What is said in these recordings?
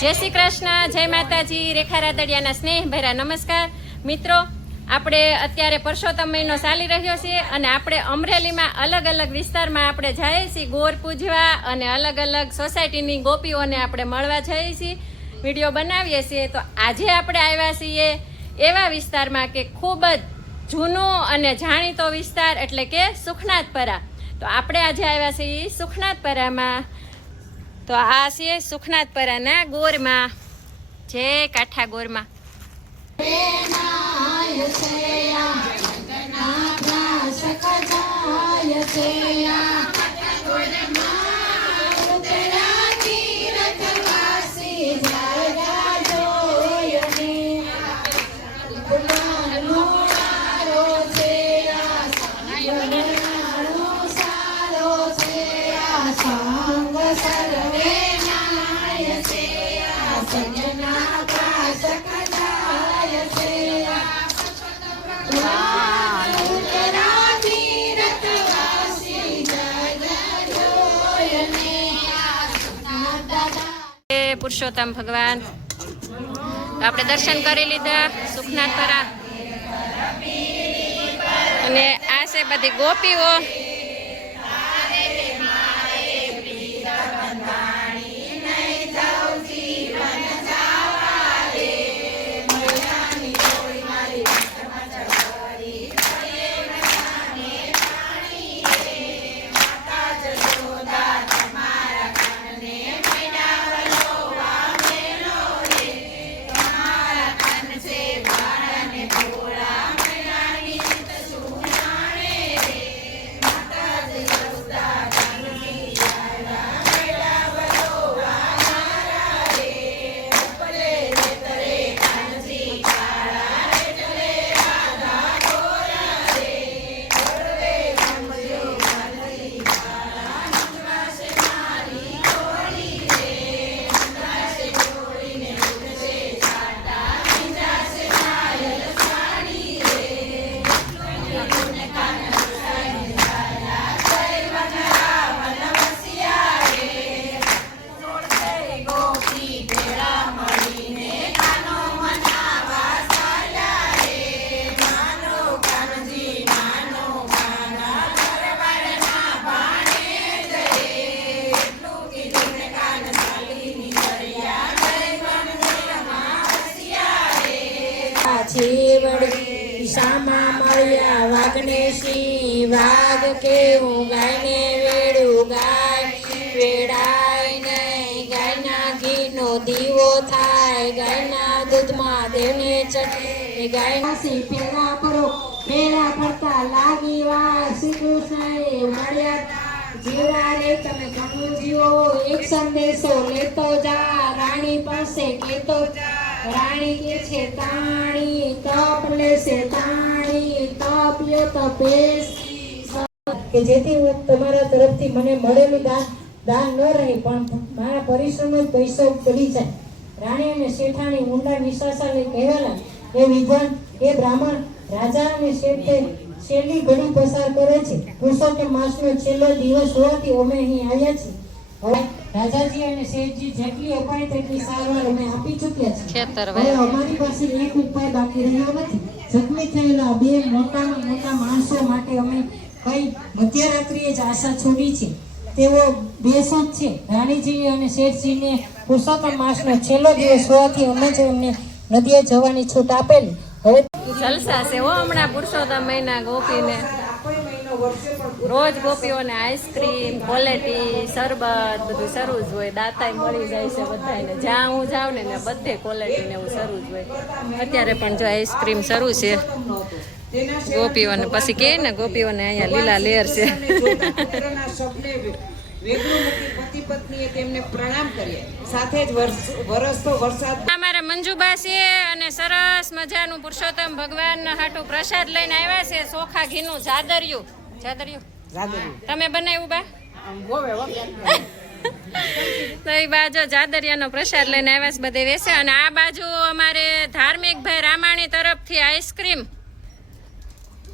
જય શ્રી કૃષ્ણ, જય માતાજી, રેખા રાદડિયાના સ્નેહ ભર્યા નમસ્કાર મિત્રો. આપણે અત્યારે પરસોત્તમ મહિનો ચાલી રહ્યો છે અને આપણે અમરેલીમાં અલગ અલગ વિસ્તારમાં આપણે જઈએ છીએ ગોર પૂજવા અને અલગ અલગ સોસાયટીની ગોપીઓને આપણે મળવા જઈએ છીએ, વિડીયો બનાવીએ છીએ. તો આજે આપણે આવ્યા છીએ એવા વિસ્તારમાં કે ખૂબ જ જૂનો અને જાણીતો વિસ્તાર એટલે કે સુખનાથપરા. તો આપણે આજે આવ્યા છીએ સુખનાથપરામાં. તો આ છે સુખનાથપરાના ગોરમાં, જે કાઠા ગોરમાં. પુરુષોત્તમ ભગવાન આપણે દર્શન કરી લીધા સુખનાથપરા. અને આ છે બધી ગોપીઓ. શામાં મળ્યા વાઘને સિંહ, વાઘ કેવું ગાયને વેડું, ગાય વેડાય નહીં, ગાયના ઘીનો દીવો થાય, ગાયના દૂધમાં દેવને ચડે, ગાયના સિંહ પેલા કરો પેલા કરતા લાગી વાર, શ્રી કૃષ્ણએ મળ્યા જીવડા રે તમે ઘણું જીવો, એક સંદેશો લેતો જા, રાણી પાસે કેતો જા, રાણી કે છે તાણી તપ લેશે, તાણી તપ લ્યો તપેશ, કે જેથી હું તમારા તરફથી મને મળેલું દાન ન રહે પણ મારા પરિશ્રમ જ પૈસો પડી જાય. રાણી અને શેઠાણી ઊંડા નિશાસા લઈ કહેવાલા, એ વિદ્વાન એ બ્રાહ્મણ રાજા અને શેઠે છેલ્લી ઘડી પસાર કરે છે. પુરુષોત્તમ માસનો છેલ્લો દિવસ હોવાથી અમે અહીં આવ્યા છીએ. હવે રાજાજી અને શેઠજી જેટલી અપાય તેટલી સારવાર અમે આપી ચૂક્યા છે. હવે અમારી પાસે એક ઉપાય બાકી રહ્યો નથી. જખમી થયેલા બે મોટામાં મોટા માણસો માટે અમે કઈ મધ્યરાત્રિએ જ આશા છોડી છે. તેઓ બેસુદ છે. રાણીજી અને શેઠજીને પુરુષોત્તમ માસનો છેલ્લો દિવસ હોવાથી અમે જ એમને નદીએ જવાની છૂટ આપેલી. હવે જલસા છે હો હમણાં પુરુષોત્તમ મહિના ગોપીને. રોજ ગોપીઓને આઈસ્ક્રીમ, ક્વોલિટી, શરબત બધું શરૂ જ હોય. દાતાય મળી જાય છે બધાને. જ્યાં હું જાઉં ને બધે ક્વોલિટી ને એવું શરૂ જ હોય. અત્યારે પણ જો આઈસ્ક્રીમ શરૂ છે ગોપીઓને. પછી કે ને ગોપીઓને અહીંયા લીલા લેર છે. પતિ પત્નીએ તેમને પ્રણામ કરીએ. સાથે જ વરસતો વરસાદ. અમારા મંજુબા છે અને સરસ મજાનું પુરુષોત્તમ ભગવાન હાટું પ્રસાદ લઈને આવ્યા છે. ચોખા ઘીનું જાદરિયું. તમે બનાવ્યું બા? તો એ બાજુ જાદરિયાનો પ્રસાદ લઈને આવ્યા છે બધે વેસે. અને આ બાજુ અમારે ધાર્મિક ભાઈ રામાણી તરફથી આઈસ્ક્રીમ,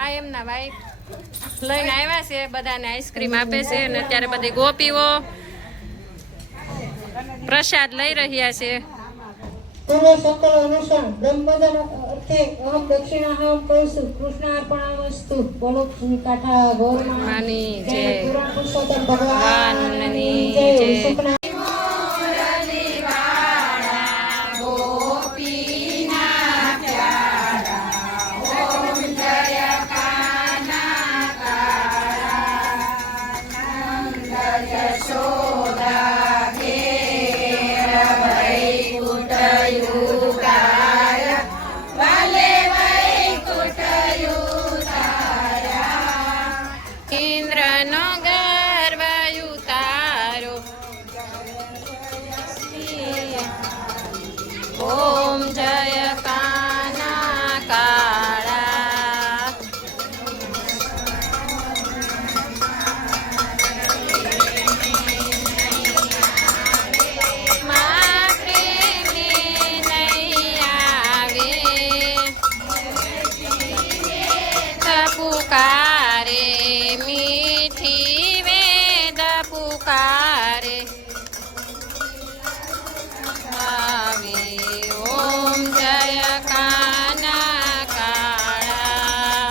આ એમના વાઈફ લઈને આવ્યા છે, બધાને આઈસ્ક્રીમ આપે છે. અને અત્યારે બધી ગોપીઓ પ્રસાદ લઈ રહ્યા છે. પૂર્વ સકલ અનુસરણ બ્રહ્મપદન અર્થે અહમ દક્ષિણાહમ કૌસુ કૃષ્ણાર્પણમસ્તુ. બોલો શ્રી કાઠા ગૌરમાની માની જય. જય. પુરાણ પુરુષોત્તમ ભગવાનની ભગવાનની જય. જય. સુખના ઇન્દ્રનો ગર્વ ઉતારો. ઓમ જય કાના કાળા. મા પ્રેમી નહીં આવે પુકારે મીઠી વેદ પુકારે આવે. ઓમ જય કાના કાળા.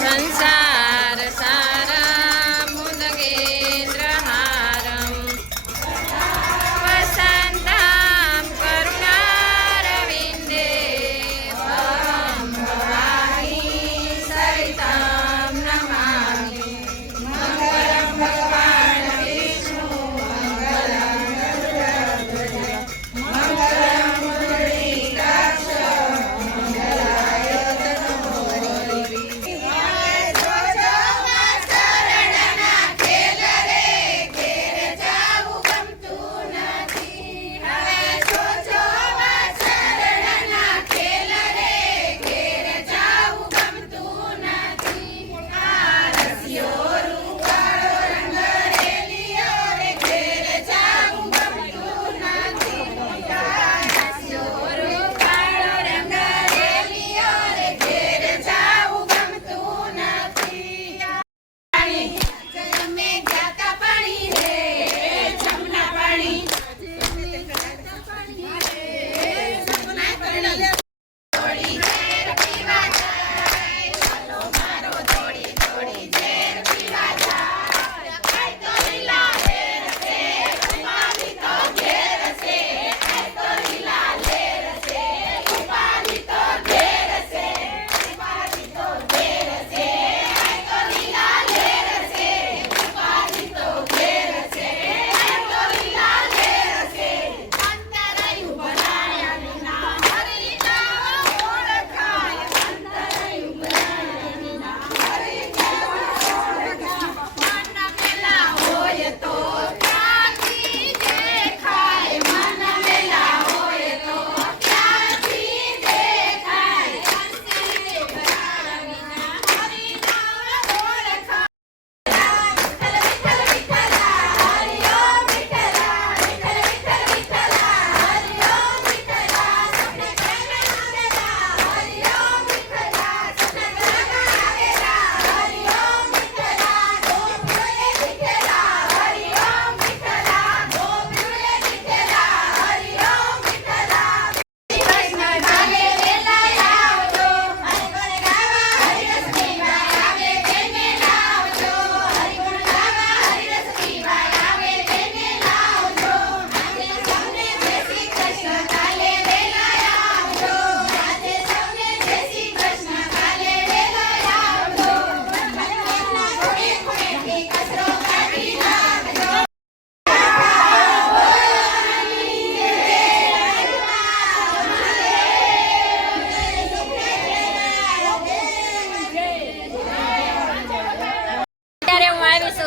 સંસાર સારા મુદગેન્દ્ર હારમ વસંતામ કરુણારવિંદે ભવમ ભવાની સરિતામ નમામિ. મંગલમ ભગવાન વિષ્ણુ મંગલમ ગરુડધ્વજ મંગલમ મુરલીધરાક્ષ મંગલાય તનોહરી.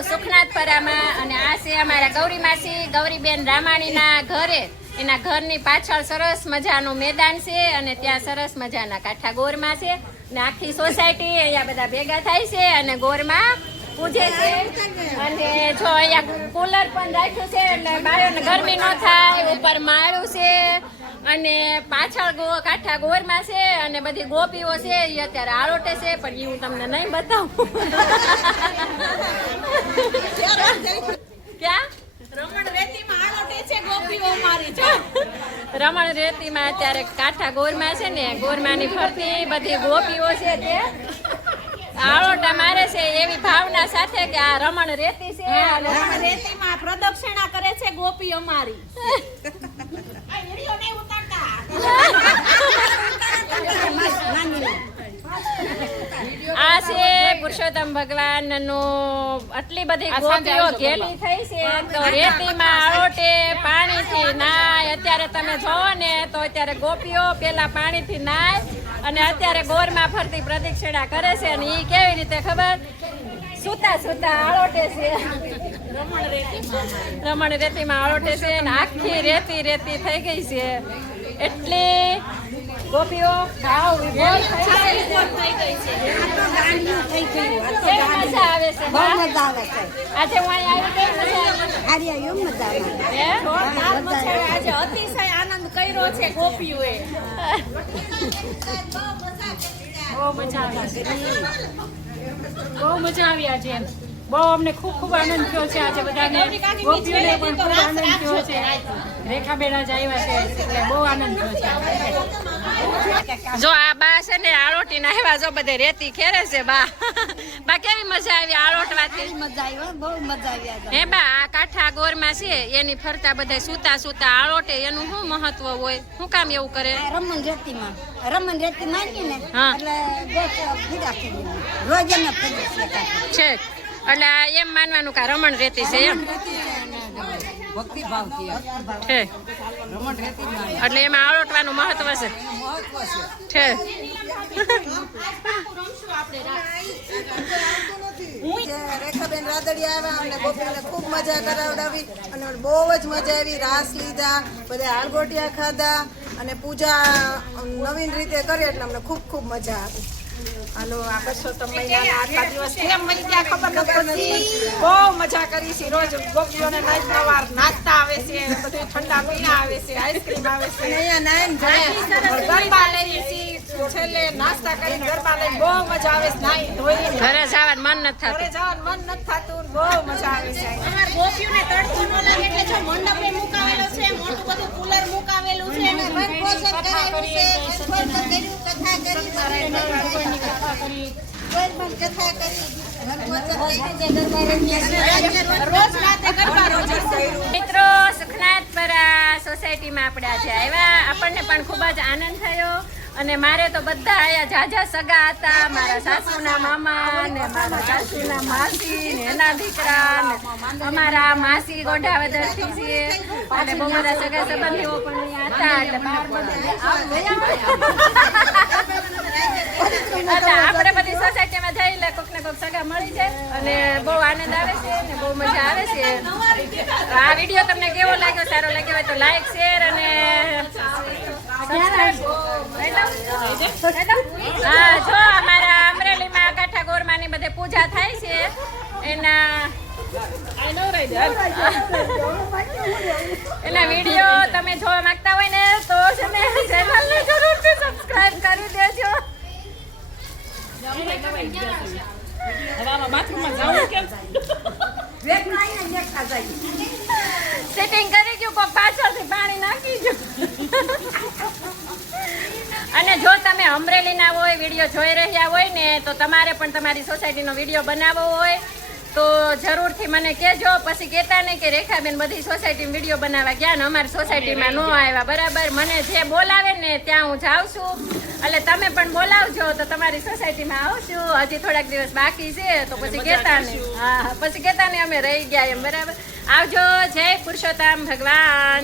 સુખનાથપરામાં અને આ છે અમારા ગૌરી માસી ગૌરીબેન રામાણીના ઘરે. એના ઘરની પાછળ સરસ મજાનું મેદાન છે અને ત્યાં સરસ મજાના કાઠા ગોરમાં છે અને આખી સોસાયટી અહીંયા બધા ભેગા થાય છે અને ગોરમાં પૂજે છે. અને જો અહીંયા કુલર પણ રાખ્યું છે એટલે બાળકોને ગરમી ન થાય. ઉપર માળું છે અને પાછળ કાઠા ગોરમાં છે અને બધી ગોપીઓ છે એ અત્યારે આરોટે છે પણ એ હું તમને નહીં બતાવું. ક્યાં રમણ રેતીમાં આળોટે છે ગોપીઓ મારી છે. રમણ રેતીમાં અત્યારે કાંઠા ગોરમાં છે ને, ગોરમાની ફરતી બધી ગોપીઓ છે તે આળોટા મારે છે એવી ભાવના સાથે કે આ રમણ રેતી છે અને રમણ રેતીમાં પ્રદક્ષિણા કરે છે ગોપી અમારી. આ છે પુરુષોત્તમ ભગવાનનો આટલી બધી ગોપીઓ ઘેલી થઈ છે તો રેતીમાં આળોટે પાણીથી નાય. અત્યારે તમે જોવો ને તો અત્યારે ગોપીઓ પેલા પાણીથી નાય અને અત્યારે ગોરમાં ફરતી પ્રદક્ષિણા કરે છે અને ઈ કેવી રીતે ખબર? સુતા સુતા આળોટે છે. રમણ રેતીમાં આળોટે છે અને આખી રેતી રેતી થઈ ગઈ છે. એટલી ગોપીઓ ભાવ વિભોર થઈ ગઈ છે. કેવી મજા આવે છે બા? આજે હું અહીંયા આવી કેવી મજા આવી? હે? જોરદાર મજા આવે. આજે અતિશય આનંદ કર્યો છે ગોપીઓએ. બહુ મજા આવી આજે. બહુ અમને ખૂબ ખૂબ આનંદ થયો છે આજે બધાને. ગોપીઓને પણ ખૂબ આનંદ થયો છે. રેખાબેન જ આવ્યા છે એટલે બહુ આનંદ થયો છે. જો આ બા છે ને આળોટી ના આવ્યા, જો બધે રેતી ખેરે છે બા. બા કેવી મજા આવી આળોટવાથી? હે બા, આ કાંઠા ગોરમાં છે એની ફરતા બધા સુતા સુતા આળોટે, એનું શું મહત્વ હોય? શું કામ એવું કરે? રમણ રેતીમાં નાખી ને હા. એટલે ગોસ ભીડા થઈ જાય. રોજ એને ફરી છે એટલે આ એમ માનવાનું કે આ રમણ રેતી છે એમ ભક્તિ ભાવ છે એટલે એમાં આળોટવાનું મહત્વ છે. રેખાબેન રાદડિયા આવ્યા અને ગોપીઓને ખૂબ મજા કરાવડાવી અને બહુ જ મજા આવી. રાસ લીધા, બધા હાલગોટિયા ખાધા અને પૂજા નવીન રીતે કરી એટલે અમને ખૂબ ખૂબ મજા આવી. હાલો આ પુરુષોત્તમ મહિનાના આટલા દિવસ કેમ મળી ગયા ખબર નથી. બહુ મજા કરી છે. રોજ ગોપીઓને નાચ નવાર નાચતા આવે છે, બધું ઠંડા પીણા આવે છે, આઈસ્ક્રીમ આવે છે, ગરબા લઈએ છીએ. છેલ્લે નાસ્તા કરીને ગરબા લઈને બહુ મજા આવે છે. નાઈ ધોઈને ઘરે જવાનું મન નથી ઘરે થતું. જવાનું મન નથી થતું. બહુ મજા આવે છે. અમાર ગોપીઓને તડકો ન લાગે એટલે જો મંડપે મુકાવેલો છે, મોટું બધું કુલર મુકાવેલું છે અને ભોજન કરાવ્યું છે, ભોજન કર્યું, કથા કરી, કોઈ પણ કથા કરી, રોજ રાતે ગરબા રોજ કર્યું. મિત્રો, સુખનાથપરા સોસાયટીમાં આપણે આજે આવ્યા. આપણને પણ ખૂબ જ આનંદ થયો અને મારે તો બધા અહીંયા જાજા સગા હતા. મારા સાસુના મામા ને મારા સાસુના માસી ને એના દીકરા ને અમારા માસી ગોંઢાવદરથી છે અને બહુ બધા સગા સંબંધીઓ પણ અહીંયા હતા. એટલે બહાર આપણે બધી સોસાયટીમાં જઈ લે કોક ને કોક સગા મળી જાય અને બહુ આનંદ આવે છે ને બહુ મજા આવે છે. આ વિડીયો તમને કેવો લાગ્યો? સારો લાગ્યો હોય તો લાઈક, શેર અને હા, જો અમારા અમરેલીમાં કાંઠા ગોરમાની બધે પૂજા થાય છે એના વિડીયો તમે જોવા માંગતા હોય ને તો છે ને ચેનલને જરૂરથી સબસ્ક્રાઇબ કરી દેજો. સેટિંગ કરી ગયું, કોક પાછળથી પાણી નાખી ગયું. અને જો તમે અમરેલીના હોય, વિડીયો જોઈ રહ્યા હોય ને તો તમારે પણ તમારી સોસાયટીનો વિડીયો બનાવવો હોય તો જરૂરથી મને કહેજો. પછી કહેતા નહીં કે રેખાબેન બધી સોસાયટીમાં વિડીયો બનાવવા ગયા ને અમારી સોસાયટીમાં ન આવ્યા. બરાબર, મને જે બોલાવે ને ત્યાં હું જાઉં છું. એટલે તમે પણ બોલાવજો તો તમારી સોસાયટીમાં આવશું. હજી થોડાક દિવસ બાકી છે તો પછી કહેતા નહીં. હા, પછી કહેતા નહીં અમે રહી ગયા એમ. બરાબર, આવજો. જય પુરુષોત્તમ ભગવાન.